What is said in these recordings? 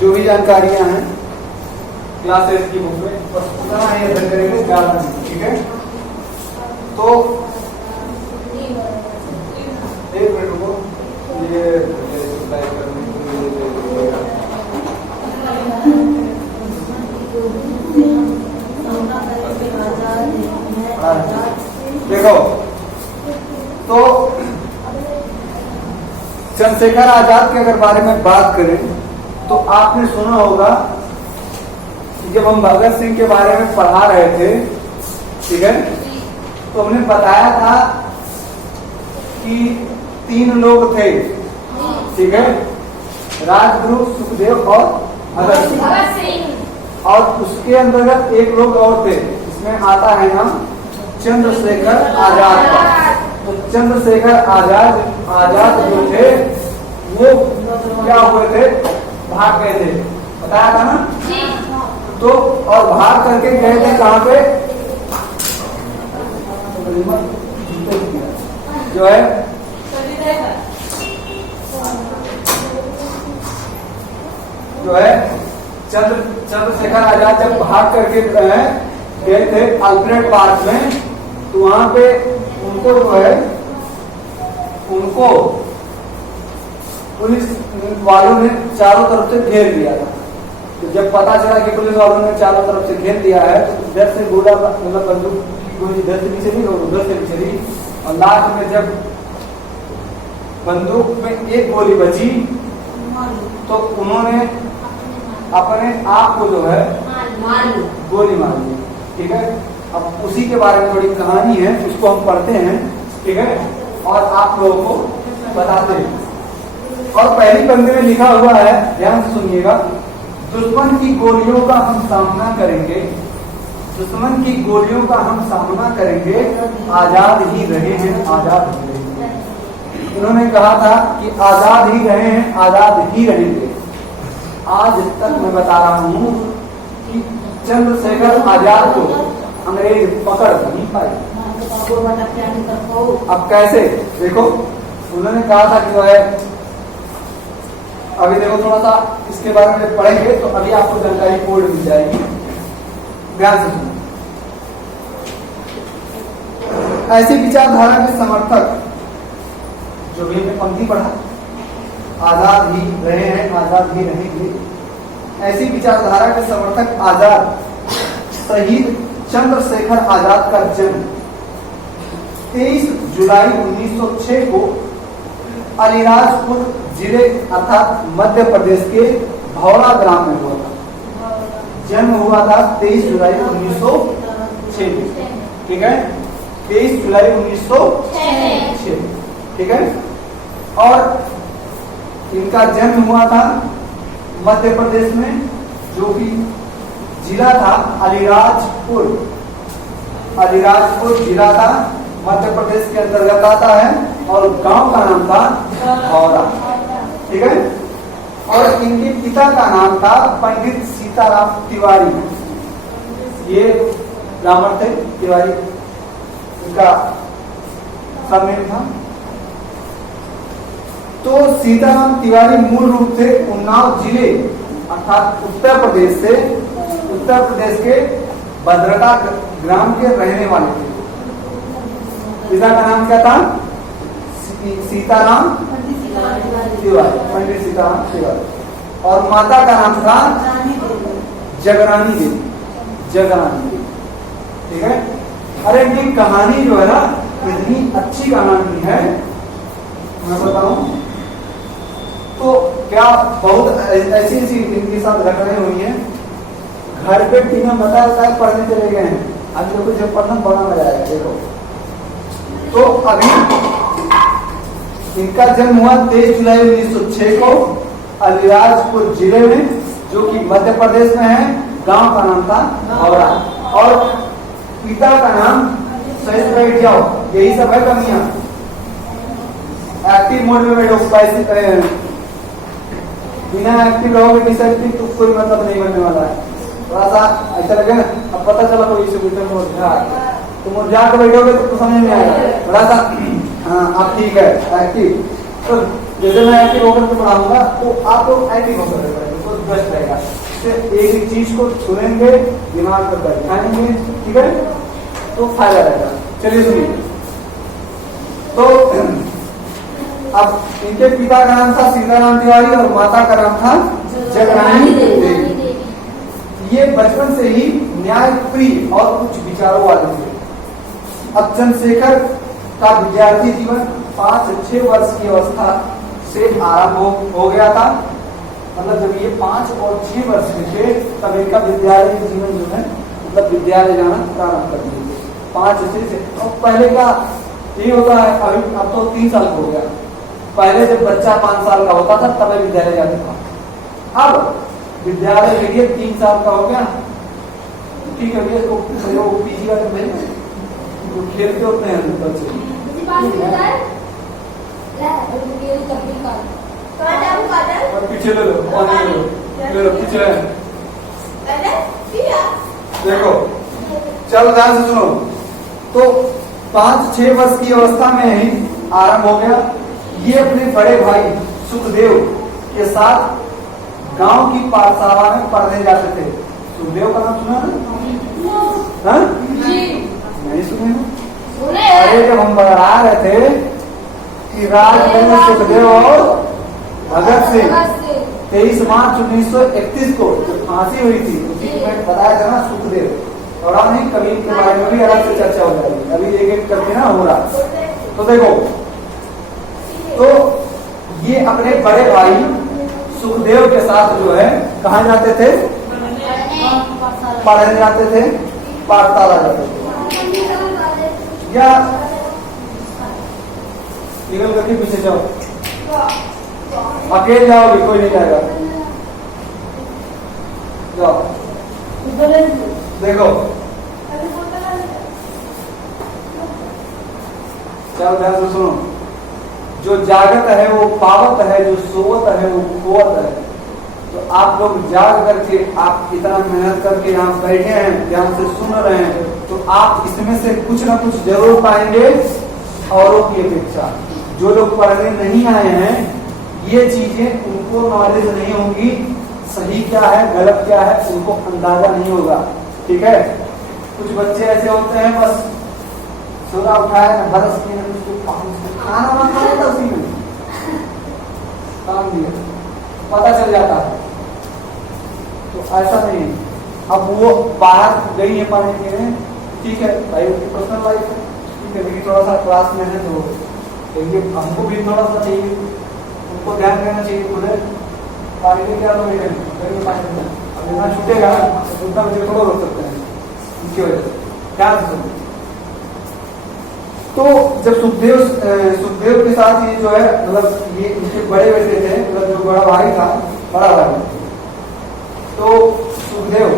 जो भी जानकारियां हैं क्लास 8 की बुक में बस उतना ही अध्ययन करेंगे, ज्यादा नहीं। ठीक है, तो एक मिनट रुको, ये देखो, तो चंद्रशेखर आजाद के अगर बारे में बात करें तो आपने सुना होगा कि जब हम भगत सिंह के बारे में पढ़ा रहे थे, ठीक है, तो हमने बताया था कि 3 लोग थे, ठीक है, राजगुरु, सुखदेव और भगत सिंह, और उसके अंतर्गत एक लोग और थे, इसमें आता है नाम चंद्रशेखर आजाद का। तो चंद्रशेखर आजाद जो थे वो क्या हुए थे, भाग गए थे, बताया था ना। तो और भाग करके गए थे कहां पे, जो है चंद्रशेखर आजाद जब भाग करके गए थे अल्फ्रेड पार्क में, तो वहां पे उनको जो है उनको पुलिस वालों ने चारों तरफ से घेर लिया था। तो जब पता चला कि पुलिस वालों ने चारों तरफ से घेर लिया है, तो इधर से गोला, मतलब बंदूक की गोली इधर से भी चली और उधर से भी चली, और लास्ट में जब बंदूक में एक गोली बची तो उन्होंने अपने आप को जो है गोली मार दी। ठीक है, अब उसी के बारे में थोड़ी कहानी है, उसको हम पढ़ते हैं, ठीक है, और आप लोगों को बताते हैं। और पहली पंक्ति में लिखा हुआ है, ध्यान से सुनिएगा, दुश्मन की गोलियों का हम सामना करेंगे, दुश्मन की गोलियों का हम सामना करेंगे, आजाद ही रहे हैं, आजाद ही रहेंगे। उन्होंने कहा था कि आजाद ही रहे हैं, आजाद ही रहेंगे। आज तक मैं बता रहा हूं कि चंद्रशेखर आजाद को अंग्रेज पकड़ नहीं पाए। अब कैसे, देखो, उन्होंने कहा था कि जो है, अभी देखो थोड़ा सा इसके बारे में पढ़ेंगे तो अभी आपको जानकारी पूर्ण मिल जाएगी, ध्यान से सुनो। ऐसी विचारधारा के समर्थक, जो भी हमने पंक्ति पढ़ा, आजाद ही रहे हैं, आजाद ही रहेंगे, ऐसी विचारधारा के समर्थक आजाद शहीद चंद्रशेखर आजाद का जन्म 23 जुलाई 1906 को अलीराजपुर जिले अर्थात मध्य प्रदेश के भौरा ग्राम में हुआ था। जन्म हुआ था 23 जुलाई 1906, ठीक है, 23 जुलाई 1906, ठीक है। और इनका जन्म हुआ था मध्य प्रदेश में, जो कि जिला था अलीराजपुर, अलीराजपुर जिला था, मध्य प्रदेश के अंतर्गत आता है, और गांव का नाम था भौरा, ठीक है। और इनके पिता का नाम था पंडित सीताराम तिवारी, ये ब्राह्मण थे, तिवारी इनका सरनेम था। तो सीताराम तिवारी मूल रूप से उन्नाव जिले अर्थात उत्तर प्रदेश से, उत्तर प्रदेश के भद्रका ग्राम के रहने वाले थे। पिता का नाम क्या था, सीताराम तिवारी, पंडित सीताराम तिवारी, और माता का नाम था जगरानी देवी, जगरानी देवी, ठीक है। अरे इनकी कहानी जो है ना, इतनी अच्छी कहानी है, मैं बताऊं तो क्या बहुत ऐसी ऐसी इनके साथ घटनाएं हुई हैं। घर पे तीनों बताया पढ़ने चले गए हैं, आज देखो जब पढ़ना बड़ा मजा आएगा। देखो, तो अभी इनका जन्म हुआ 23 जुलाई 1906 को अलीराजपुर जिले में, जो कि मध्य प्रदेश में है। गांव का नाम था भौरा, और पिता का नाम, सही से बैठ जाओ, यही सब है कमियां। एक्टिव मोड में बैठो, बिना एक्टिव रहोगे डिसएक्टिव तो कोई मतलब नहीं बनने वाला है। थोड़ा सा ऐसा लगे ना, अब पता चला कोई इसे तो मुरझा के बैठोगे तो समझ में आएगा। थोड़ा सा हाँ, आप ठीक है एक्टिव, तो जैसे मैं एक्टिव होकर के पढ़ाऊंगा तो आप लोग एक्टिव होकर पढ़ेंगे, तो बेस्ट रहेगा। सिर्फ एक ही चीज को सुनेंगे, दिमाग पर बैठाएंगे, ठीक है, तो फायदा रहेगा। चलिए सुनिए। तो अब इनके पिता का नाम था सीताराम तिवारी और माता का नाम था जगरानी देवी। ये बचपन से ही न्याय प्रिय और उच्च विचारों वाले थे। अब चंद्रशेखर का विद्यार्थी जीवन 5-6 वर्ष की अवस्था से आरंभ हो गया था। मतलब जब ये 5 और 6 वर्ष के थे तब इनका विद्यालय जीवन जो है, मतलब विद्यालय जाना प्रारंभ कर दिए। 5-6 से और पहले का ये होता है, अभी अब तो 3 साल हो गया। पहले जब बच्चा 5 साल का होता था तब विद्यालय जाता था। अब विद्यालय के लिए 3 साल का हो गया, ठीक है, इसको पीजी का तो खेलते होते हैं बच्चे। और पीछे ले लो, ले लो पीछे। देखो चलो ध्यान से सुनो। तो 5-6 वर्ष की अवस्था में ही आरंभ हो गया। ये अपने बड़े भाई सुखदेव के साथ गांव की पाठशाला में पढ़ने जाते थे। सुखदेव का नाम सुना ना? नहीं सुने? अरे जब हम बढ़ा रहे थे कि राजबंधु सुखदेव और भगत सिंह 23 मार्च 1931 को फांसी हुई थी, उसी में बताया था ना सुखदेव। और नहीं, कभी इनके बारे में भी अलग से चर्चा हो जाएगी, अभी एक एक करके ना हो रहा। तो देखो, तो ये अपने बड़े भाई सुखदेव के साथ जो है कहाँ जाते थे? पढ़ने जाते थे, पाठशाला जाते थे। या निकल करके पीछे जाओ, अकेले जाओगे, कोई नहीं जाएगा। जाओ देखो, चलो ध्यान से सुनो। जो जागत है वो पावत है, जो सोवत है वो खोवत है। तो आप लोग जाग करके, आप इतना मेहनत करके यहाँ बैठे हैं, ध्यान से सुन रहे हैं, तो आप इसमें से कुछ ना कुछ जरूर पाएंगे औरों की अपेक्षा। जो लोग पढ़ने नहीं आए हैं, ये चीजें उनको नॉलेज नहीं होगी, सही क्या है गलत क्या है उनको अंदाजा नहीं होगा, ठीक है। कुछ बच्चे ऐसे होते हैं बस सोना उठाया ना बरस किया ना कुछ खाना वाना खाया था उसी में काम दिया, पता चल जाता है। तो ऐसा नहीं। अब वो बाहर गई है पढ़ने के लिए, ठीक है भाई, उनकी पर्सनल लाइफ है, ठीक है, लेकिन थोड़ा सा क्लास में है तो ये हमको भी थोड़ा सा चाहिए, उनको ध्यान देना चाहिए खुद पानी क्या तो अब इतना छूटेगा तो उतना बच्चे थोड़ा रोक सकते हैं, इसकी वजह से ध्यान से। तो जब सुखदेव के साथ ये जो है, मतलब ये इनके बड़े बेटे थे, मतलब जो बड़ा भाई था, बड़ा भाई, तो सुखदेव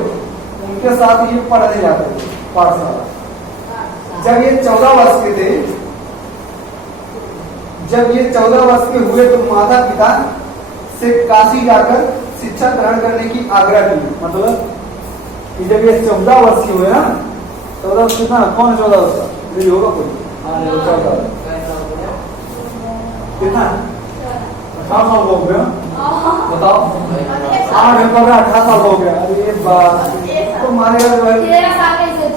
उनके साथ ये पढ़ने जाते थे पाठशाला। जब ये 14 वर्ष के थे, जब ये 14 वर्ष के हुए तो माता पिता से काशी जाकर शिक्षा ग्रहण करने की आग्रह की। मतलब कि जब ये 14 वर्ष के हुए ना, 14 वर्ष कितना, कौन 14 वर्ष का नहीं होगा कोई, कितना 18 साल हो गया, बताओ 18 साल हो गया। अरे ये बात तो मारेगा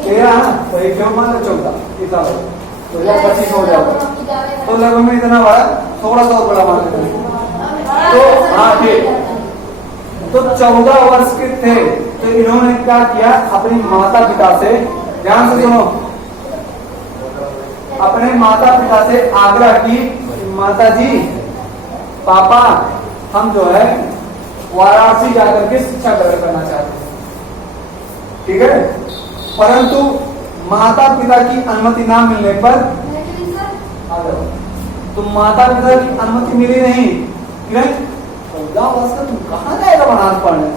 13 ना, तो एक क्यों मान लो 14 तो 25 हो जाएगा, तो लगभग में इतना बड़ा, थोड़ा सा बड़ा मान लेते। तो हाँ ठीक, तो 14 वर्ष के थे तो इन्होंने क्या किया, अपनी माता पिता से, ध्यान से सुनो, अपने माता पिता से आग्रह की, माता जी पापा हम जो है वाराणसी जाकर के शिक्षा ग्रहण करना चाहते हैं, ठीक है। परंतु माता पिता की अनुमति ना मिलने पर, तो माता पिता की अनुमति मिली नहीं, 14 वर्ष का तुम कहाँ जाएगा बनारस पढ़ने,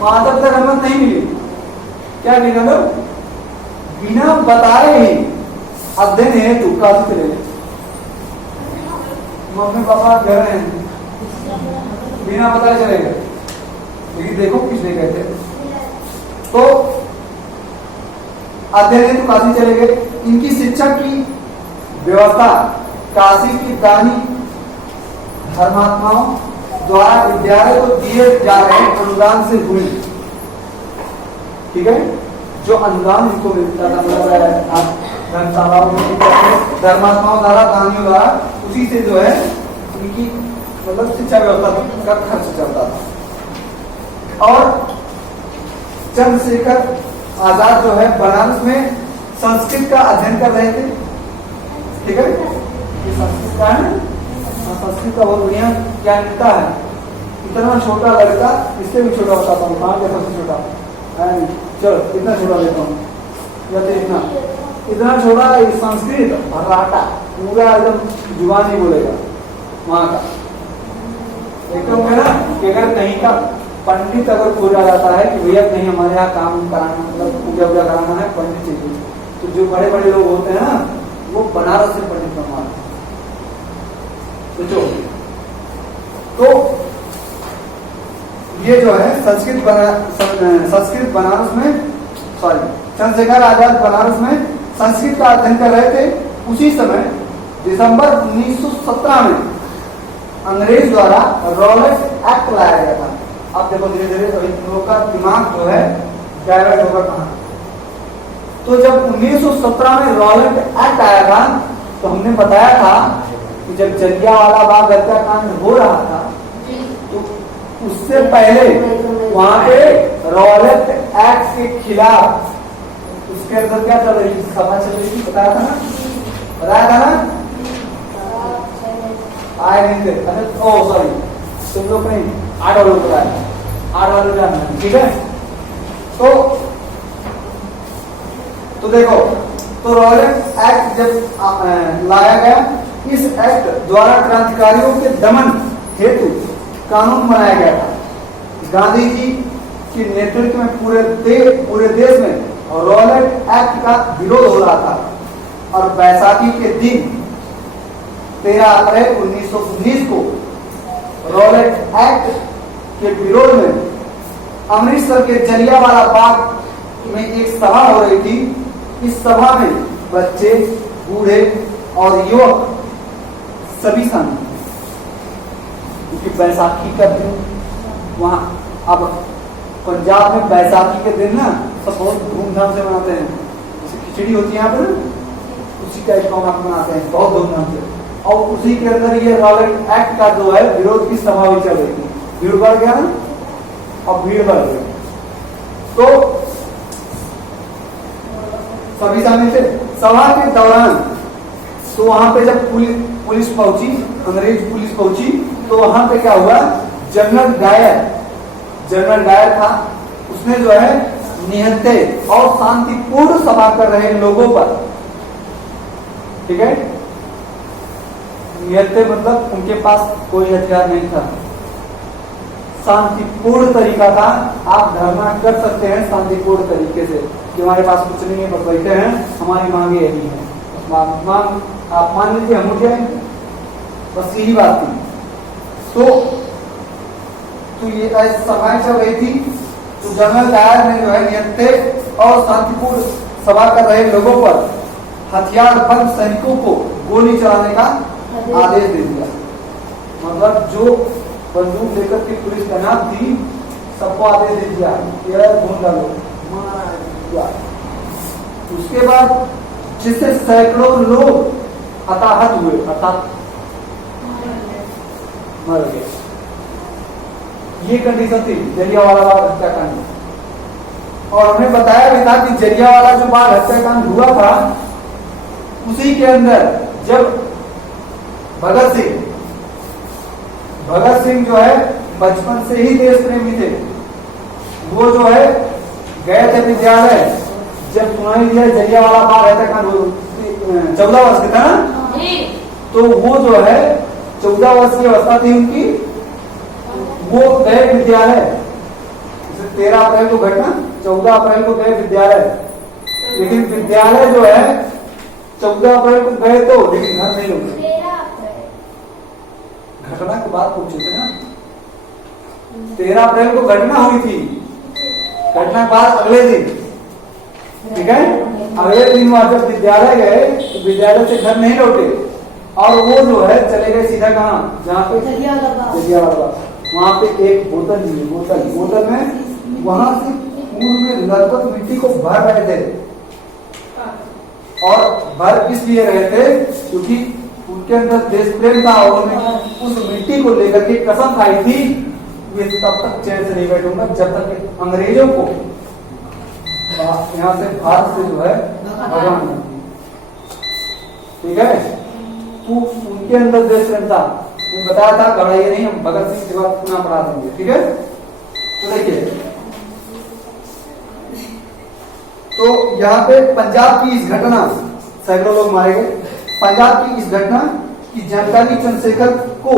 माता पिता की अनुमति नहीं मिली, क्या किया, बिना बताए ही अध्ययन हेतु काशी चले गए। मम्मी पापा घर हैं, बिना बताए चले गए, लेकिन देखो किसने गए थे, तो अध्ययन हेतु काशी चले गए। इनकी शिक्षा की व्यवस्था काशी की दानी धर्मात्माओं द्वारा विद्यालय को दिए जा रहे अनुदान से हुई। ठीक है, जो अनुदान इनको मिलता था मतलब धर्मशालाओं में धर्मात्माओं द्वारा दानियों द्वारा उसी से जो है उनकी मतलब शिक्षा व्यवस्था का खर्च चलता था। और चंद्रशेखर आजाद जो है बनारस में संस्कृत का अध्ययन कर रहे थे। ठीक है, ये संस्कृत का है, संस्कृत का बहुत बढ़िया ज्ञान मिलता है। इतना छोटा लड़का, इससे भी छोटा बताता हूँ, कहाँ के सबसे छोटा, चलो इतना छोटा लेता हूँ या तो इतना छोटा संस्कृत भर्राटा पूरा एकदम जुबान ही बोलेगा वहां का। एकदम है ना कि अगर कहीं का पंडित अगर खोजा जाता है कि भैया कहीं हमारे यहाँ काम कराना मतलब पूजा वूजा कराना है, पंडित चाहिए, तो जो बड़े बड़े लोग होते हैं ना वो बनारस से पंडित बनवाते हैं। सोचो, तो ये जो है संस्कृत बनारस में चंद्रशेखर आजाद बनारस में संस्कृत का अध्ययन कर रहे थे। उसी समय दिसंबर 1917 में अंग्रेज द्वारा रॉलेट एक्ट लाया गया था। अब देखो धीरे धीरे लोगों का दिमाग जो है डायवर्ट होगा कहां। तो जब 1917 में रॉलेट एक्ट आया था तो हमने बताया था कि जब जलियांवाला बाग हत्याकांड हो रहा था तो उससे पहले वहां पे रॉलेट एक्ट के खिलाफ उसके अंदर क्या चल रही सभा चल रही थी, बताया था ना, बताया था ना, आए नहीं थे। अरे ओ सॉरी, तुम लोग नहीं 8 वालों को बताया, 8 वालों जानना। ठीक है, तो देखो, तो रॉलेट एक्ट जब लाया गया, इस एक्ट द्वारा क्रांतिकारियों के दमन हेतु कानून बनाया गया था। गांधी जी के नेतृत्व में पूरे देश में रॉलेट एक्ट का विरोध हो रहा था और बैसाखी के दिन 13 अप्रैल 1919 को रॉलेट एक्ट के विरोध में अमृतसर के जलियांवाला बाग में एक सभा हो रही थी। इस सभा में बच्चे, बूढ़े और युवक सभी शामिल, क्योंकि बैसाखी का दिन वहां, अब पंजाब में बैसाखी के दिन ना सब बहुत धूमधाम से मनाते हैं। जैसे खिचड़ी होती है यहाँ पर, उसी टाइप का वहां मनाते हैं बहुत धूमधाम से। और उसी के अंदर ये रॉलेट एक्ट का जो है विरोध की सभा भी चल रही थी। भीड़ बढ़ गया ना, और भीड़ बढ़ गई तो सभी शामिल थे। सभा के दौरान तो वहां पे जब पुलिस पहुंची, अंग्रेज पुलिस पहुंची, तो वहां पे क्या हुआ, जनरल डायर था, उसने जो है निहत्थे और शांतिपूर्ण सभा कर रहे लोगों पर, ठीक है, निहत्थे मतलब उनके पास कोई हथियार नहीं था, शांतिपूर्ण तरीका था। आप धरना कर सकते हैं शांतिपूर्ण तरीके से कि हमारे पास कुछ नहीं है, बस बैठे हैं, हमारी मांगे यही है, मांग आप मान लीजिए, हम उठ जाएंगे, बस यही बात थी। तो ये सभाएं चल रही थी, तो जनरल डायर ने जो है निहत्थे और शांतिपूर्ण सभा कर रहे लोगों पर हथियार बंद सैनिकों को गोली चलाने का आदेश दे दिया। मतलब जो बंदूक लेकर के पुलिस तैनात थी, सबको आदेश दे दिया ढूंढ डालो, मारा। उसके बाद जिससे सैकड़ों लोग हताहत हुए, अर्थात मर गए। ये कंडीशन थी जलियांवाला बाग हत्याकांड। और हमने बताया भी था कि जलियांवाला जो बाग हत्याकांड हुआ था, उसी के अंदर जब भगत सिंह जो है बचपन से ही देश प्रेमी थे, वो जो है गए थे विद्यालय, जब सुनाई दिया जलियांवाला बाग हत्याकांड 14 वर्ष का था ना, तो वो जो है 14 वर्ष की अवस्था थी उनकी, वो गए विद्यालय। 13 अप्रैल को घटना, 14 अप्रैल को गए विद्यालय, लेकिन विद्यालय जो है 14 अप्रैल को गए तो, लेकिन घर नहीं लौटे। घटना की बात पूछे थे ना, 13 अप्रैल को घटना हुई थी, घटना के बाद अगले दिन, ठीक है, अगले दिन वहां जब विद्यालय गए तो विद्यालय से घर नहीं लौटे, और वो जो है चले गए सीधा कहाँ, जहाँ पे जलियांवाला बाग। वहां पे एक बोतल ली, बोतल में वहां से पूर्व में लगभग मिट्टी को भर रहे थे। और भर इसलिए रहे थे क्योंकि उनके अंदर देश प्रेम था और उन्होंने उस मिट्टी को लेकर के कसम खाई थी वे तब तक चैन से नहीं बैठूंगा जब तक कि अंग्रेजों को यहाँ से भारत से जो है भगवान नहीं। ठीक है, तो उनके अंदर देश प्रेम था। मैं बताया था, घबराइए नहीं, हम भगत सिंह के बाद पुनः पढ़ा देंगे। ठीक है, तो देखिए, तो यहाँ पे पंजाब की इस घटना, सैकड़ों लोग मारे गए। पंजाब की इस घटना की जानकारी चंद्रशेखर को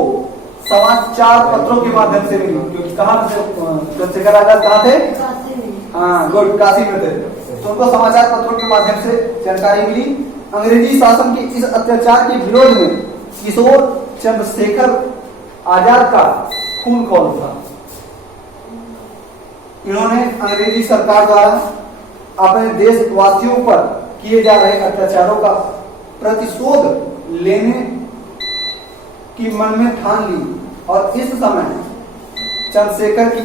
समाचार पत्रों के माध्यम से मिली, क्योंकि कहाँ से चंद्रशेखर आजाद कहाँ थे? हाँ गुड, काशी में थे। तो उनको समाचार पत्रों के माध्यम से जानकारी मिली। अंग्रेजी शासन के इस अत्याचार के विरोध में किशोर चंद्रशेखर आजाद का खून कौन था? इन्होंने अंग्रेजी सरकार द्वारा अपने देशवासियों पर किए जा रहे अत्याचारों का प्रतिशोध लेने की मन में ठान ली और इस समय चंद्रशेखर की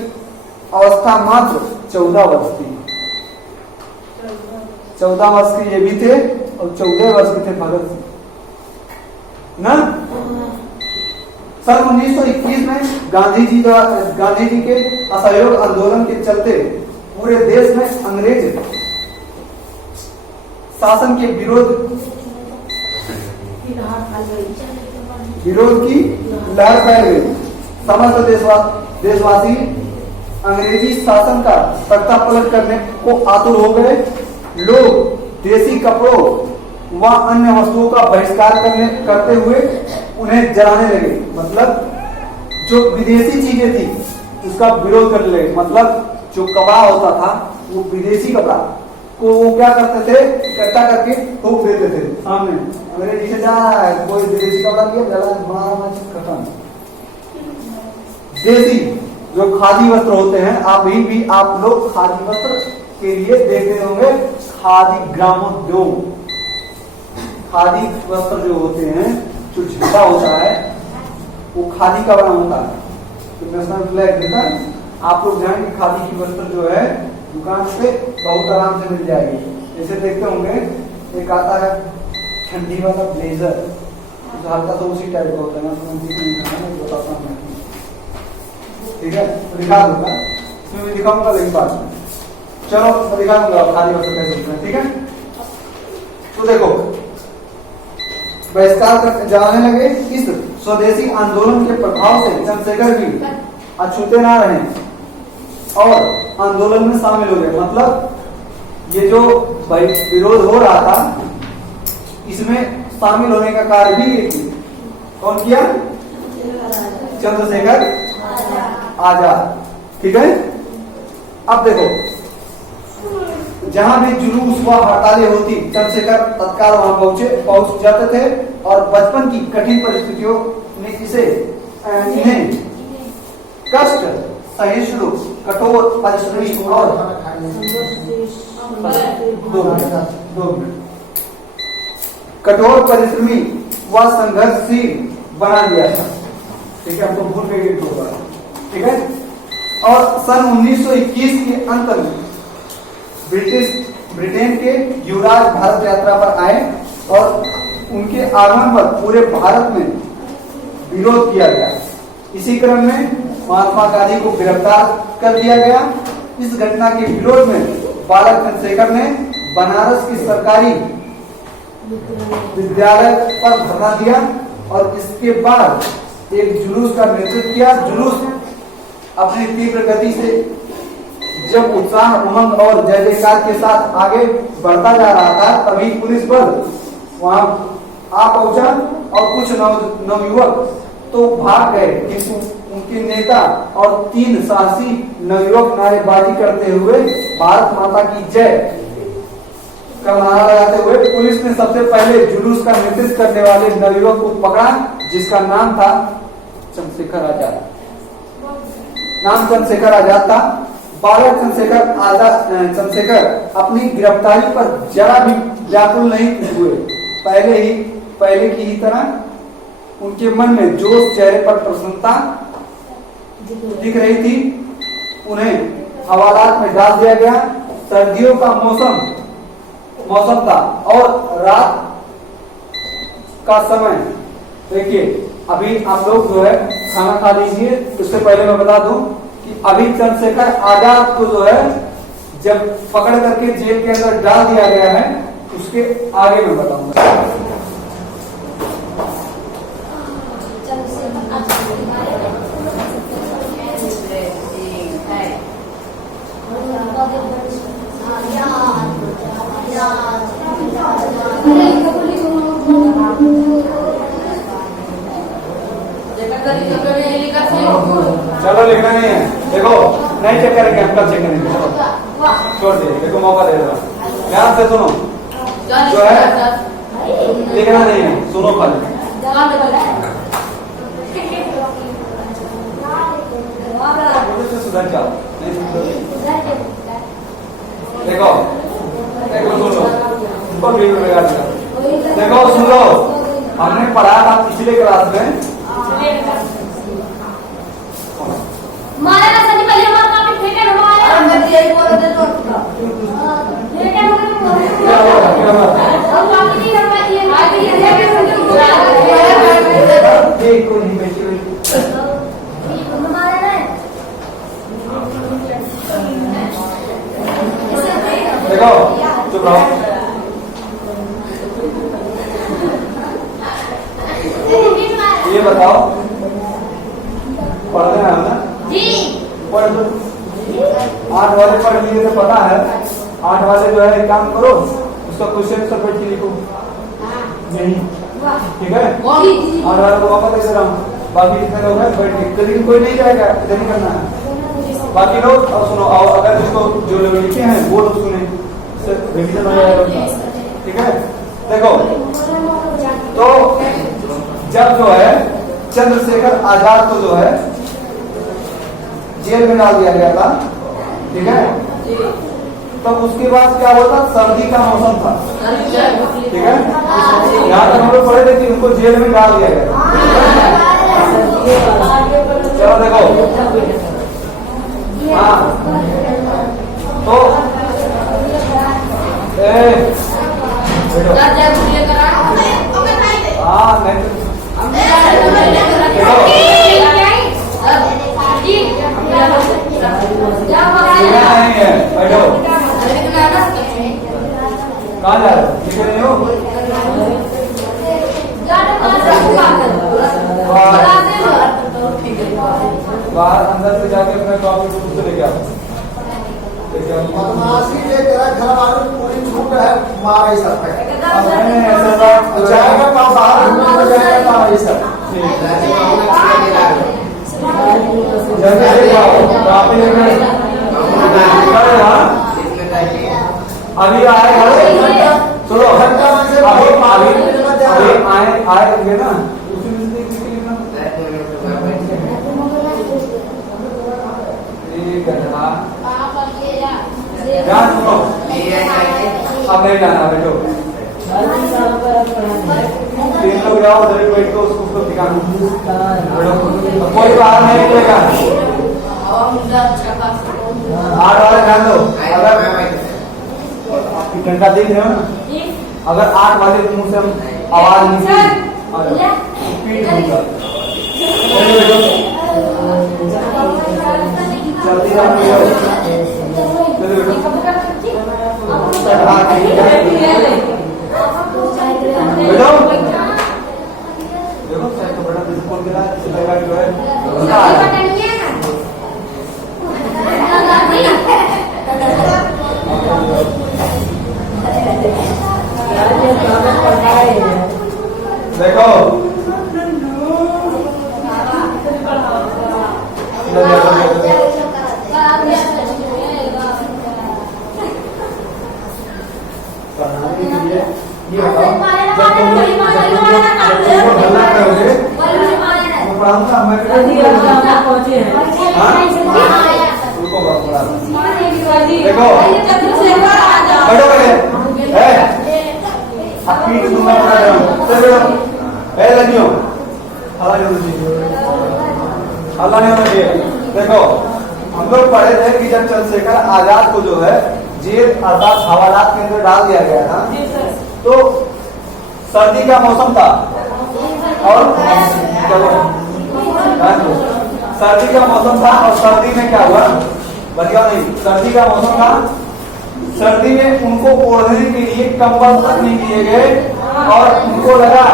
अवस्था मात्र 14 वर्ष थी। 14 वर्ष के ये भी थे और 14 वर्ष के थे भगत सिंह ना। सन 1921 में गांधी जी के असहयोग आंदोलन के चलते पूरे देश में अंग्रेज शासन के विरोध की लहर फैल गई। समस्त देशवासी अंग्रेजी शासन का तख्ता पलट करने को आतुर हो गए। लोग देसी कपड़ों व अन्य वस्तुओं का बहिष्कार करते हुए उन्हें जलाने लगे। मतलब जो विदेशी चीजें थी उसका विरोध करने लगे। मतलब जो कपड़ा होता था वो विदेशी कपड़ा को वो क्या करते थे, इकट्ठा करके ठोक देते थे सामने। अंग्रेजी से जा रहा है, कोई विदेशी कपड़ा लिया, जला मारा, खत्म। देसी जो खादी वस्त्र होते हैं, अभी भी आप लोग खादी वस्त्र के लिए देखते होंगे खादी ग्रामोद्योग। खादी वस्त्र जो होते हैं, जो झंडा होता है वो खादी का बना होता है, तो नेशनल फ्लैग देता है। आप लोग जानेंगे खादी की वस्त्र जो है दुकान पे बहुत आराम से मिल जाएगी। जैसे देखते होंगे एक आता है ठंडी वाला ब्लेजर, तो हल्का सा उसी टाइप का होता है ना, बताता हूँ। ठीक है, तो दिखा दूंगा, इसमें भी दिखाऊंगा लेकिन बाद में। चलो मैं दिखा दूंगा खादी वस्त्र कैसे होता है। ठीक है, तो देखो बहिष्कार जाने लगे। इस स्वदेशी आंदोलन के प्रभाव से चंद्रशेखर भी अछूते ना रहे और आंदोलन में शामिल हो गए। मतलब ये जो विरोध हो रहा था इसमें शामिल होने का कार्य भी एक कौन किया? चंद्रशेखर आजाद। ठीक है, अब देखो जहां भी जुलूस व हड़तालें होती चंद्रशेखर तत्काल वहां पहुंच जाते थे और बचपन की कठिन परिस्थितियों ने इन्हें कष्ट सहिष्णु, कठोर परिश्रमी और 2 मिनट कठोर परिश्रमी व संघर्षशील बना दिया था। ठीक है, हमको भूल गए। ठीक है, और सन 1921 के अंत में ब्रिटेन के युवराज भारत यात्रा पर आए और उनके आगमन पर पूरे भारत में विरोध किया गया। इसी क्रम में महात्मा गांधी को गिरफ्तार कर लिया गया। इस घटना के विरोध में बालक चंद्रशेखर ने बनारस की सरकारी विद्यालय पर धरना दिया और इसके बाद एक जुलूस का नेतृत्व किया। जुलूस अपनी तीव्र गति से जब उत्साह, उमंग और जय जयकार के साथ आगे बढ़ता जा रहा था तभी पुलिस बल वहां आ पहुंचा और कुछ नवयुवक तो भाग गए, किंतु उनके नेता और 3 साहसी नवयुवक नारेबाजी करते हुए भारत माता की जय का नारा लगाते हुए पुलिस ने सबसे पहले जुलूस का नेतृत्व करने वाले नवयुवक को पकड़ा, जिसका नाम था चंद्रशेखर आजाद। नाम चंद्रशेखर आजाद था। बालक चंद्रशेखर अपनी गिरफ्तारी पर जरा भी व्याकुल नहीं हुए। पहले की ही तरह उनके मन में जोश, चेहरे पर प्रसन्नता दिख रही थी, उन्हें हवालात में डाल दिया गया। सर्दियों का मौसम था और रात का समय, देखिए अभी आप लोग जो है खाना खा लीजिए। उससे पहले मैं बता दूं कि अभी चंद्रशेखर आजाद को जो है जब पकड़ करके जेल के अंदर डाल दिया गया है, उसके आगे मैं बताऊंगा। चलो लिखना नहीं है, देखो नहीं चेक करेंगे, हम कल चेक करेंगे, छोड़ दे, देखो मौका दे रहा। ध्यान से सुनो, जो है लिखना नहीं है, सुनो खाली। सुधर जाओ, देखो देखो सुनो, देखो सुन लो, हमने पढ़ा था पिछले क्लास में। देखो चुप रहो, ये बताओ पढ़ते हैं ना जी, पढ़ दो। 8 वाले पढ़ लिए तो पता है, 8 वाले जो है काम करो, उसका क्वेश्चन सब बैठ के लिखो, नहीं ठीक है। 8 वाले को वापस दे रहा हूँ, बाकी जितने लोग हैं बैठ के, लेकिन कोई नहीं जाएगा, इधर नहीं करना है। बाकी लोग और सुनो, और अगर इसको जो लोग लिखे हैं वो लोग सुने, रिविजन हो जाएगा, ठीक है। देखो तो जब जो है चंद्रशेखर आजाद को जो है जेल में डाल दिया गया था, ठीक है, तब उसके बाद क्या हुआ था, सर्दी का मौसम था, ठीक है। यहाँ तक हम लोग पढ़े थे कि उनको जेल में डाल दिया गया। चलो देखो, हाँ तो हाँ कहाँ जा रहे हो, बाहर अंदर से जाके अपने कॉपी बुक से लेके आओ। बदमाशी के तेरा घर वालों पूरी छूट है, मार ही सकता है, नहीं ऐसा जाएगा कहाँ, बाहर घूमने को जाएगा कहाँ, ये सब जल्दी से जाओ, कॉपी लेकर अभी आए, चलो अभी आए होंगे ना, ध्यान सुनो, अब नहीं जाना बेटो, 3 लोग जाओ उधर बैठ को उसको दिखाना, कोई बाहर नहीं निकलेगा। 8 वाले ध्यान दो, अगर घंटा देख रहे हो ना, अगर 8 वाले मुंह से हम आवाज निकली जल्दी देखो तो बड़ा बिल्कुल गिरा, जो है देखो देखो बैठो पीठ दूंगा, लगियो अल्लाह ने उन्हें दिया। देखो हम लोग पढ़े थे कि जब चंद्रशेखर आजाद को जो है जेल अर्थात हवालात के अंदर डाल दिया गया था, तो सर्दी का मौसम था और सर्दी का मौसम था और सर्दी में क्या हुआ, बढ़िया नहीं, सर्दी का मौसम था, सर्दी में उनको ओढ़ने के लिए कंबल तक नहीं दिए गए और उनको लगा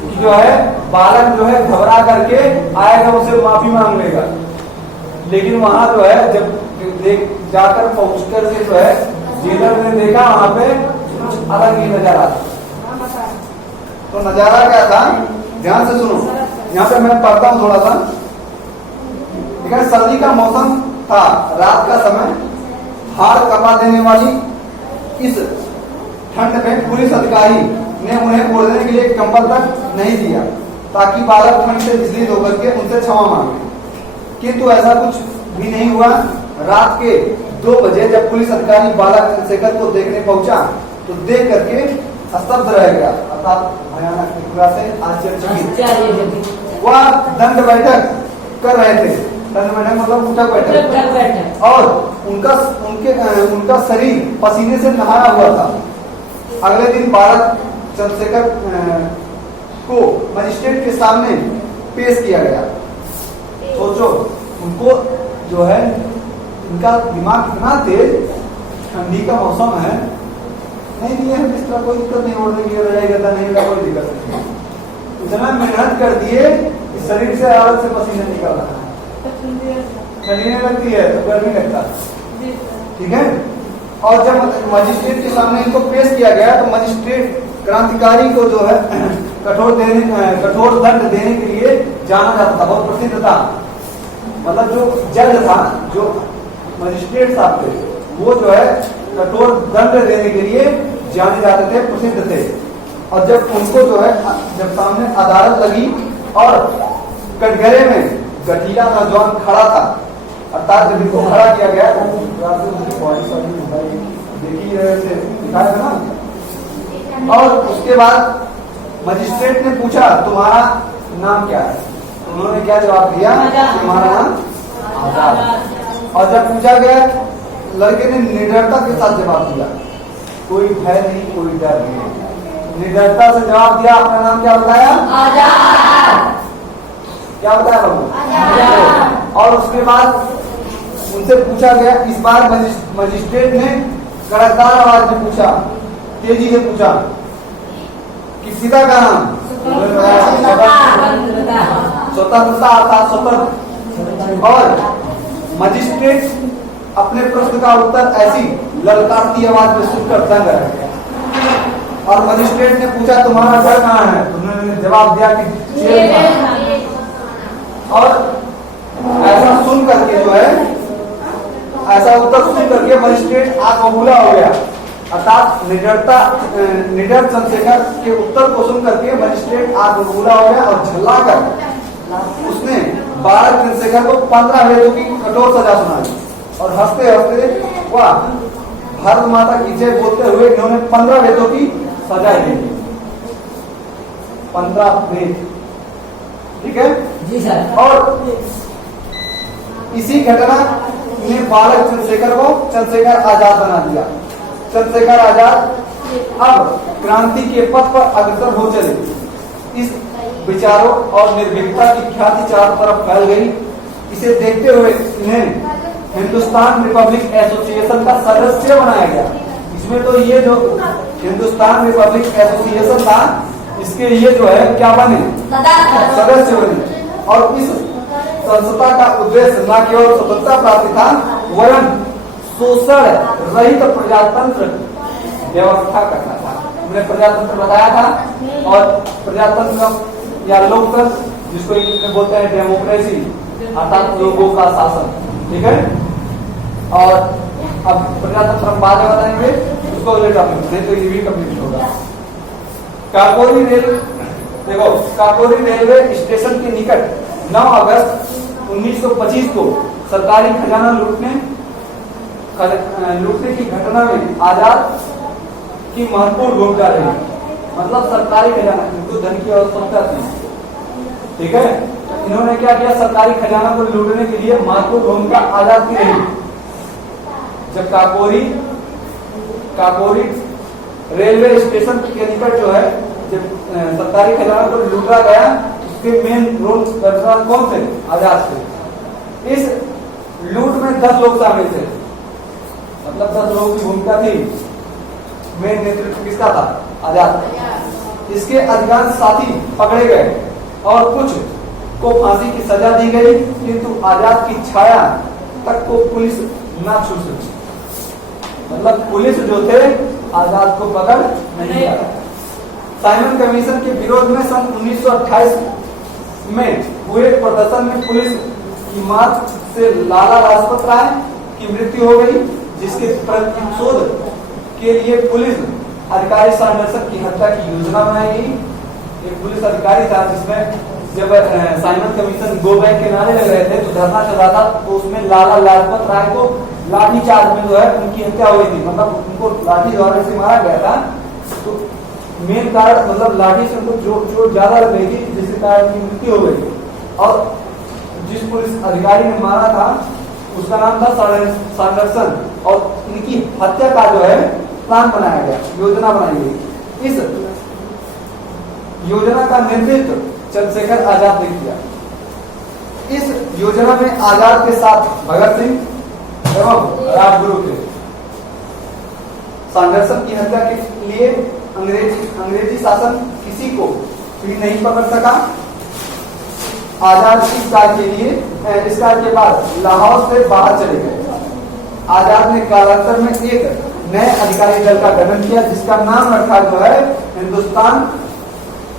कि जो है बालक जो है घबरा करके आएगा उसे माफी मांग लेगा, लेकिन वहां जो है जब देख जाकर पहुंचकर के जो है जेलर ने देखा वहां पे कुछ अलग ही नजारा। तो नजारा क्या था, ध्यान से सुनो, यहाँ पे मैं पढ़ता हूँ थोड़ा सा। ठीक है, सर्दी का मौसम था, रात का समय, हाड़ कपा देने वाली इस ठंड में पुलिस अधिकारी ने उन्हें ओढ़ने के लिए कंबल तक नहीं दिया ताकि बालक ठंड से विचलित होकर के उनसे क्षमा मांगे, किंतु ऐसा कुछ भी नहीं हुआ। रात के 2 बजे जब पुलिस अधिकारी बालक चंद्रशेखर को देखने पहुंचा तो देख करके स्तब्ध रह गया, अर्थात भयानक त्रिपुरा से आश्चर्यचकित। वह दंड बैठक कर रहे थे, दंड बैठक मतलब उठक बैठक, और उनका शरीर पसीने से नहाया हुआ था। अगले दिन बालक चंद्रशेखर को मजिस्ट्रेट के सामने पेश किया गया। सोचो उनको जो है इनका दिमाग इतना तेज, ठंडी का मौसम है, नहीं दिए हम इस तरह, कोई दिक्कत नहीं, ओढ़ने की रहेगा नहीं होगा, कोई दिक्कत नहीं, इतना मेहनत कर दिए कि शरीर से अलग से पसीना निकल रहा है, ठंडी नहीं लगती है तो गर्मी लगता है। ठीक है, और जब मजिस्ट्रेट के सामने इनको पेश किया गया तो मजिस्ट्रेट क्रांतिकारी को जो है कठोर दंड देने के लिए जाना जाता था, बहुत प्रसिद्ध था। मतलब जो जज था, जो मजिस्ट्रेट साहब थे, वो जो है कठोर दंड देने के लिए जाने जाते थे, प्रसिद्ध थे। और जब उनको जो है जब सामने अदालत लगी और कटघरे में गठीला नौजवान खड़ा था, अर्थात जब इनको खड़ा किया गया दिखाया ना, और उसके बाद मजिस्ट्रेट ने पूछा तुम्हारा नाम क्या है, उन्होंने क्या जवाब दिया, तुम्हारा नाम आजाद। और जब पूछा गया लड़के ने निडरता के साथ जवाब दिया, कोई भय नहीं, कोई डर नहीं, निडरता से जवाब दिया। अपना नाम क्या बताया, आजाद। क्या बताया बाबू, और उसके बाद उनसे पूछा गया, इस बार मजिस्ट्रेट ने कड़कदार आवाज में पूछा, तेजी से पूछा कि पिता का नाम, स्वतंत्रता अर्थात स्वतंत्र। और मजिस्ट्रेट अपने प्रश्न का उत्तर ऐसी ललकारती आवाज में सुनकर दंग रह गया। और मजिस्ट्रेट ने पूछा तुम्हारा घर कहाँ है, उन्होंने जवाब दिया कि जेल में। और ऐसा सुन करके जो है, ऐसा उत्तर सुन करके मजिस्ट्रेट आत्मबूला हो गया, अर्थात निडर चंद्रशेखर के उत्तर को सुन करके मजिस्ट्रेट आत्मबूला हो गया और झल्लाकर उसने बालक चंद्रशेखर को 15 वेदों की कठोर सजा सुना दी। और हंसते हंसते वाह भारत माता की जय बोलते हुए इन्होंने 15 वेदों की सजा दी, 15 वेद। ठीक है जी सर। और इसी घटना ने बालक चंद्रशेखर को चंद्रशेखर आजाद बना दिया। चंद्रशेखर आजाद अब क्रांति के पथ पर अग्रसर हो चले। इस विचारों और निर्भीकता की ख्याति चारों तरफ फैल गई। इसे देखते हुए इन्हें हिंदुस्तान रिपब्लिक एसोसिएशन का सदस्य बनाया गया। इसमें तो ये जो हिंदुस्तान रिपब्लिक एसोसिएशन था, इसके ये जो है क्या बने, सदस्य बने। और इस संस्था का उद्देश्य न केवल स्वतंत्रता प्राप्ति था, वरन शोषण रहित प्रजातंत्र व्यवस्था करना था। हमने प्रजातंत्र बताया था, और प्रजातंत्र या लोकतंत्र जिसको इंग्लिश में बोलते हैं डेमोक्रेसी, अर्थात लोगों का शासन। ठीक है, और अब प्रजातंत्र हम बाद में बताएंगे, उसको अगले टॉपिक में, तो ये भी कंप्लीट होगा। काकोरी रेल, देखो काकोरी रेलवे स्टेशन के निकट 9 अगस्त 1925 को सरकारी खजाना लूटने की घटना में आजाद की महत्वपूर्ण भूमिका रही। मतलब सरकारी खजाना, इनको धन की आवश्यकता थी, ठीक है। इन्होंने क्या किया, सरकारी खजाना को लूटने के लिए महत्वपूर्ण भूमिका आजाद की रही। जब काकोरी रेलवे स्टेशन के निकट जो है जब सरकारी खजाना को लूटा गया, उसके मेन रोल करता कौन थे, आजाद थे। इस लूट में 10 लोग शामिल थे, मतलब 10 लोगों की भूमिका थी। मेन नेतृत्व किसका था, आजाद। इसके अधिकांश साथी पकड़े गए और कुछ को फांसी की सजा दी गई, किंतु आजाद की छाया तक को पुलिस ना छू सकी। मतलब पुलिस जो थे आजाद को पकड़ नहीं पाया। साइमन कमीशन के विरोध में सन 1928 में हुए प्रदर्शन में पुलिस की मार से लाला लाजपत राय की मृत्यु हो गई, जिसके प्रतिशोध के लिए पुलिस अधिकारी सैंडरसन की हत्या की योजना बनाई गई। एक पुलिस अधिकारी था जिसमें जब साइमन कमीशन गो बैक के नारे लग रहे थे तो धरना चल रहा था, तो उसमें लाला लाजपत राय को लाठी चार्ज में जो है उनकी हत्या हुई थी। मतलब उनको लाठी द्वारा से मारा गया था। तो मेन कारण मतलब लाठी से उनको चोट ज्यादा लग गई थी, जिसके कारण उनकी मृत्यु हो गई। और जिस पुलिस अधिकारी ने मारा था उसका नाम था सैंडरसन, और इनकी हत्या का जो है प्लान बनाया गया, योजना बनाई गई। इस योजना का नेतृत्व चंद्रशेखर आजाद ने किया। इस योजना में आजाद के साथ भगत सिंह एवं राजगुरु थे। सैंडरसन की हत्या के लिए अंग्रेजी शासन किसी को भी नहीं पकड़ सका। आजाद इस कार्य के बाद लाहौर से बाहर चले गए। आजाद ने कालांतर में एक नए अधिकारी दल का गठन किया, जिसका नाम रखा जो है हिंदुस्तान,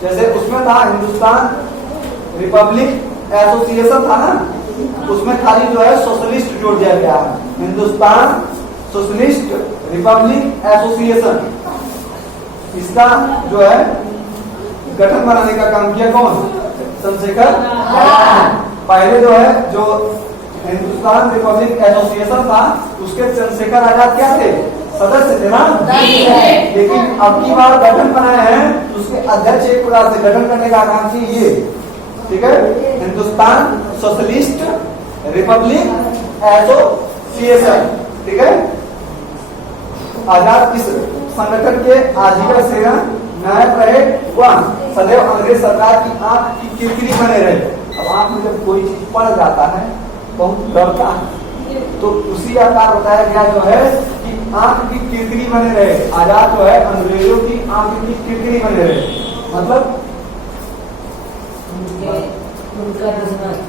जैसे उसमें था हिंदुस्तान रिपब्लिक एसोसिएशन था ना, उसमें खाली जो है सोशलिस्ट जोड़ दिया गया है, हिंदुस्तान सोशलिस्ट रिपब्लिक एसोसिएशन। इसका जो है गठन बनाने का काम किया कौन, चंद्रशेखर। पहले जो है जो हिंदुस्तान रिपब्लिक एसोसिएशन था उसके चंद्रशेखर आजाद क्या थे, सदस्य थे ना। लेकिन अब की बार गठन बनाए हैं तो उसके अध्यक्ष एक प्रकार से गठन करने का काम थी ये, ठीक है, हिंदुस्तान सोशलिस्ट रिपब्लिक एसोसिएशन, ठीक है। आजाद इस संगठन के आजीवन सेना नायक रहे व सदैव अंग्रेज सरकार की आंख की किरकिरी बने रहे। अब आंख में जब कोई चीज पड़ जाता है बहुत डरता है, तो उसी आकार बताया गया जो है कि आंख की किरकिरी बने रहे। आजाद जो है अंग्रेजों की आंख की किरकिरी बने रहे, मतलब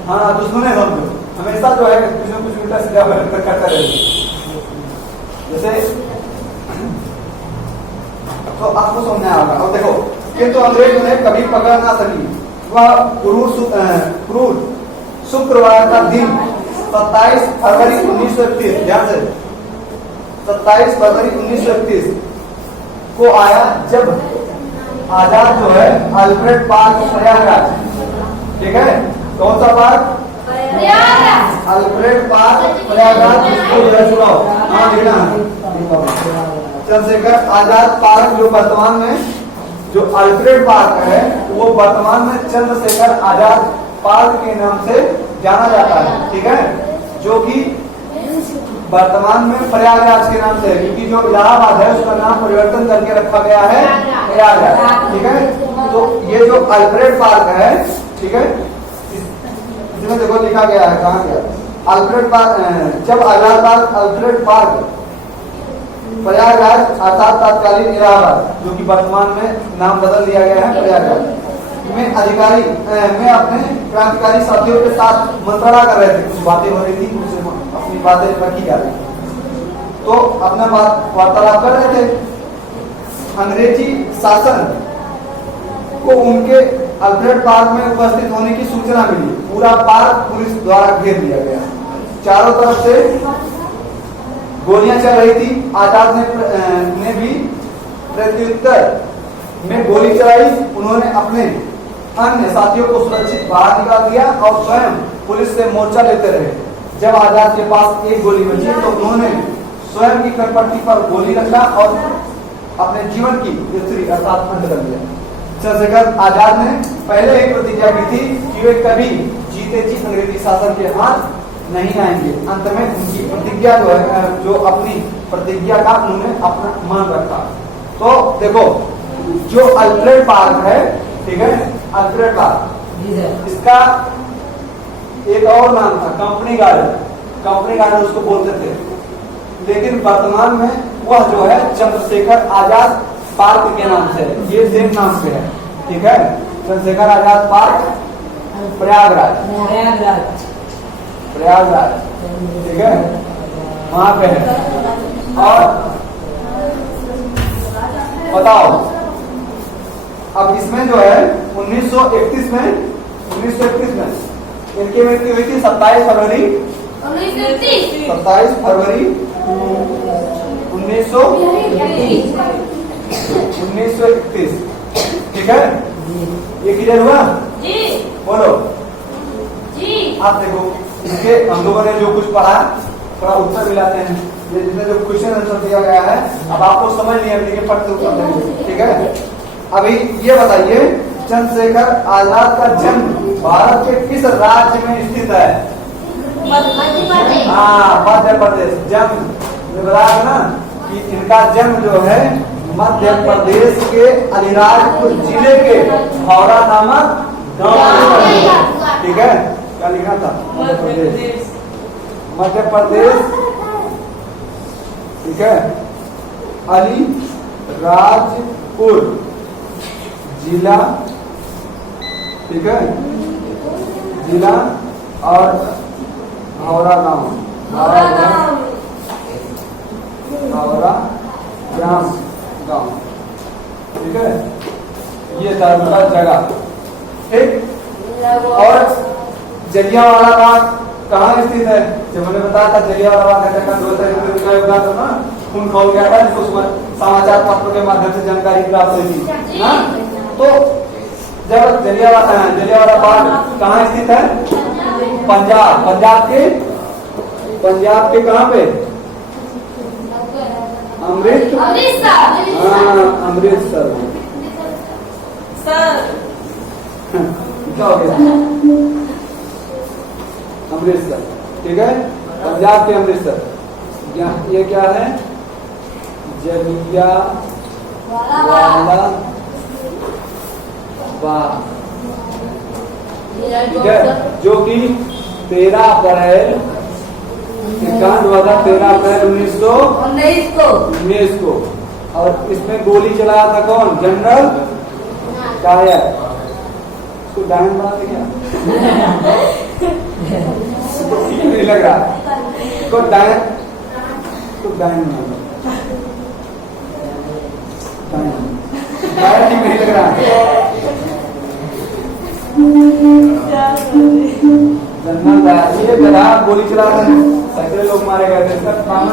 हाँ दुश्मन है हम लोग, हमेशा जो है कुछ न कुछ उल्टा सीधा करता रहे। जैसे तो आपको समझ आएगा। और देखो किंतु अंग्रेज उन्हें कभी पकड़ ना सकी। वह क्रूर शुक्रवार का दिन 27 फरवरी 1931, ध्यान से 27 फरवरी 1931 को आया, जब आजाद जो है अल्फ्रेड पार्क प्रयागराज, ठीक है, कौन सा पार्क, अल्फ्रेड पार्क प्रयागराज, इसको जो है सुनाओ, हाँ देखना चंद्रशेखर आजाद पार्क जो वर्तमान में जो अल्फ्रेड पार्क है वो वर्तमान में चंद्रशेखर आजाद पार्क के नाम से जाना जाता है, ठीक है, जो कि वर्तमान में प्रयागराज के नाम से है, क्योंकि जो इलाहाबाद है उसका नाम परिवर्तन करके रखा गया है प्रयागराज, ठीक है। तो ये जो अल्फ्रेड पार्क है, ठीक है, इसमें देखो लिखा गया है कहाँ गया अल्फ्रेड पार्क। जब आजाद पार्क अल्फ्रेड पार्क प्रयागराज अर्थात तत्कालीन इलाहाबाद, जो कि वर्तमान में नाम बदल दिया गया है प्रयागराज, में अधिकारी में अपने क्रांतिकारी साथियों के साथ मंत्रणा कर रहे थे। कुछ बातें हो रही थी, कुछ अपनी बातें रखी जा रही थी, तो अपना बात वार्तालाप कर रहे थे। अंग्रेजी शासन को उनके अल्फ्रेड पार्क में उपस्थित होने की सूचना मिली। पूरा पार्क पुलिस द्वारा घेर दिया गया, चारों तरफ से गोलियां चल रही थी। आजाद ने भी प्रत्युत्तर में गोली चलाई। उन्होंने अपने अन्य साथियों को सुरक्षित बाहर निकाल दिया और स्वयं पुलिस से मोर्चा लेते रहे। जब आजाद के पास एक गोली बची तो उन्होंने स्वयं की कनपट्टी पर गोली रखा और अपने जीवन की स्त्री अर्थात अंत कर दिया। चंद्रशेखर आजाद ने पहले ही प्रतिज्ञा की थी कि कि वे कभी जीते जी अंग्रेजी शासन के हाथ नहीं आएंगे। अंत में उनकी प्रतिज्ञा जो है, जो अपनी प्रतिज्ञा का उन्होंने अपना मान रखा। तो देखो जो अल्फ्रेड पार्क है, ठीक है, अल्फ्रेड पार्क, इसका एक और नाम था कंपनी गार्डन। कंपनी गार्डन उसको बोलते थे, लेकिन वर्तमान में वह जो है चंद्रशेखर आजाद पार्क के नाम से, ये सेम नाम से है, ठीक है, चंद्रशेखर आजाद पार्क, प्रयागराज, प्रयागराज, ठीक है, वहां पे है। और बताओ अब इसमें जो है 1931 में इनकी मृत्यु हुई थी 27 फरवरी 1931, ठीक है। ये क्लियर हुआ? जी। बोलो जी। आप देखो इसके हम लोगों ने जो कुछ पढ़ा थोड़ा उत्तर मिलाते हैं। ये जितना जो क्वेश्चन आंसर दिया गया है अब आपको समझ नहीं है, लेकिन फट से उत्तर देंगे, ठीक है। अभी ये बताइए चंद्रशेखर आजाद का जन्म भारत के किस राज्य में स्थित है? हाँ, मध्य प्रदेश। जन्म बताया ना कि इनका जन्म जो है मध्य प्रदेश के अलीराजपुर जिले के हावड़ा नामक गांव में, ठीक है। क्या लिखा था? मध्य प्रदेश, मध्य प्रदेश, ठीक है, अलीराजपुर जिला, ठीक है, जिला और हावड़ा गांव, हावड़ा ग्राम गांव, ठीक है। ये था उनका जगह, ठीक। और जलियांवाला बाग कहाँ स्थित है? जब मैंने बताया था जलियांवाला बाग हत्याकांड का योगदान था ना, खून खौल गया था, जिसको समाचार पत्रों के माध्यम से जानकारी प्राप्त हुई थी ना। तो जब जलियांवाला बाग कहाँ स्थित है? पंजाब, पंजाब के कहाँ पे? अमृतसर। क्या हो गया? अमृतसर, ठीक है, पंजाब के अमृतसर। ये क्या है? जलियांवाला बाग, ठीक है, जो कि 13 अप्रैल कांड हुआ था, 13 अप्रैल 1919 को। और इसमें गोली चलाया था कौन? General Dyer. उसको डायन बनाते क्या? नहीं लग रहा तो डायन, तो डायन बना, डायन ठीक नहीं लग रहा। जनरल डायर, ये गधा गोली चला रहा है, सैकड़ों लोग मारे गए थे। इसका काम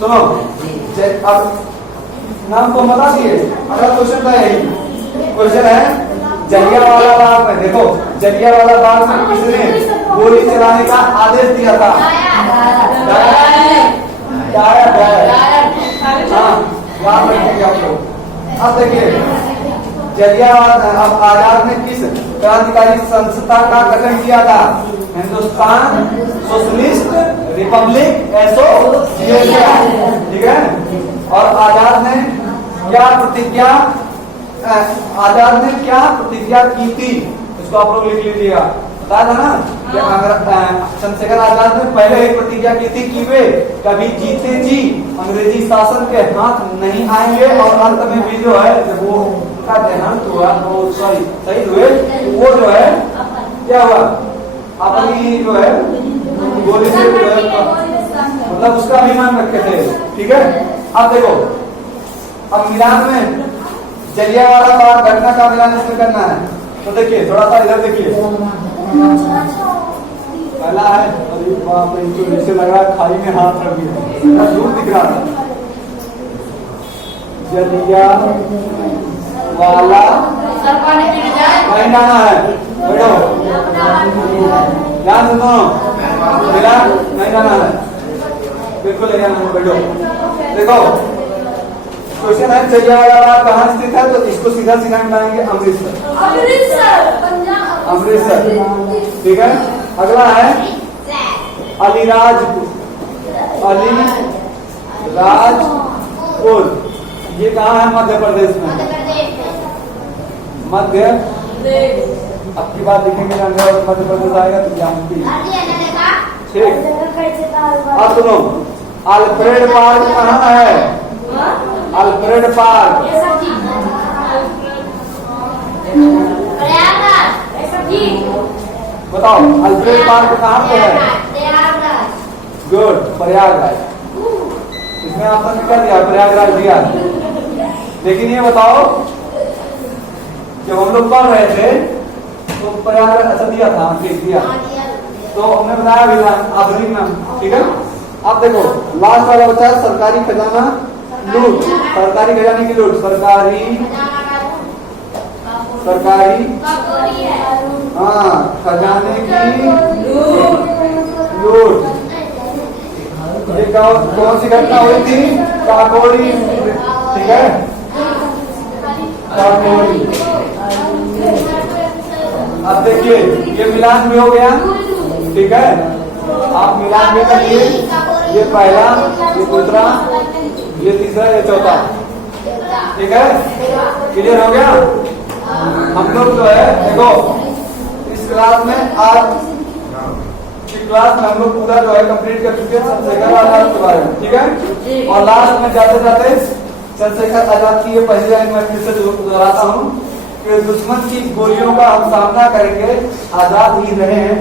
सुनो, अब नाम को बता दिए। अगला क्वेश्चन है, यही क्वेश्चन है जलियांवाला बाग में। देखो जलियांवाला बाग में किसने गोली चलाने का आदेश दिया था? डायर। हाँ, याद रखेंगे आपको। अब देखिए जलियांवाला आजाद ने किस क्रांतिकारी संस्था का गठन किया था? हिंदुस्तान सोशलिस्ट रिपब्लिक एसोसिएशन, ठीक है। और आजाद ने क्या प्रतिज्ञा की थी? इसको आप लोग लिख लीजिएगा। बताया था ना कि अगर चंद्रशेखर आजाद ने पहले ही प्रतिज्ञा की थी कि वे कभी जीते जी अंग्रेजी शासन के हाथ नहीं आएंगे। और अंत में भी जो है जब वो उनका देहांत हुआ, वो शहीद हुए, वो जो है क्या हुआ? अपनी जो है गोली से जो है मतलब उसका अभिमान रखे थे, ठीक है। अब देखो, अब मिलान में जलियांवाला बाग घटना का मिलान इसमें करना है। तो देखिए थोड़ा सा इधर देखिए, पहला है, अरे बाप रे, इनको जैसे लग रहा है खाई में हाथ रख दिया, दूर दिख रहा था। जलियांवाला नहीं जाना है, बैठो, ध्यान से सुनो, मिला नहीं जाना है, बिल्कुल नहीं जाना है, बैठो। देखो क्वेश्चन है जलियांवाला बाग कहाँ स्थित है, तो इसको सीधा सीधा मिलाएंगे अमृतसर। अमृतसर पंजाब अमृतसर, ठीक है। अगला है अलीराजपुर। अलीराजपुर, ये कहाँ है, मध्य प्रदेश में। मध्य, अब की बात लिखेंगे ना, अगर मध्य प्रदेश आएगा तो जानती। ठीक, अब सुनो, अल्फ्रेड पार्क कहाँ है, अल्फ्रेड पार्क। बताओ अल्फ्रेड पार्क कहाँ पे है। गुड, प्रयागराज। इसमें आपने निकल दिया, प्रयागराज दिया। लेकिन ये बताओ, जब हम लोग पढ़ रहे थे तो प्रयागराज अच्छा दिया था, ठीक दिया, तो हमने बताया विधान आधुनिक नाम, ठीक है। अब देखो लास्ट वाला बचा है सरकारी खजाना लूट, सरकारी खजाने की लूट, सरकारी हाँ खजाने की लूट। ये कौन सी घटना हुई थी, काकोरी, ठीक है, काकोरी। अब देखिए ये मिलान भी हो गया, ठीक है। आप मिलान भी करिए, ये पहला, ये दूसरा, ये तीसरा, ये चौथा, ठीक है। क्लियर हो गया। हम लोग जो है देखो इस क्लास में, आज की क्लास में हम लोग पूरा जो है कंप्लीट कर चुके हैं चंद्रशेखर आजाद के बारे में, ठीक है। और लास्ट में जाते जाते चंद्रशेखर आजाद की ये पहली लाइन में फिर से दोहराता हूँ कि दुश्मन की गोलियों का हम सामना करेंगे, आजाद ही रहे हैं।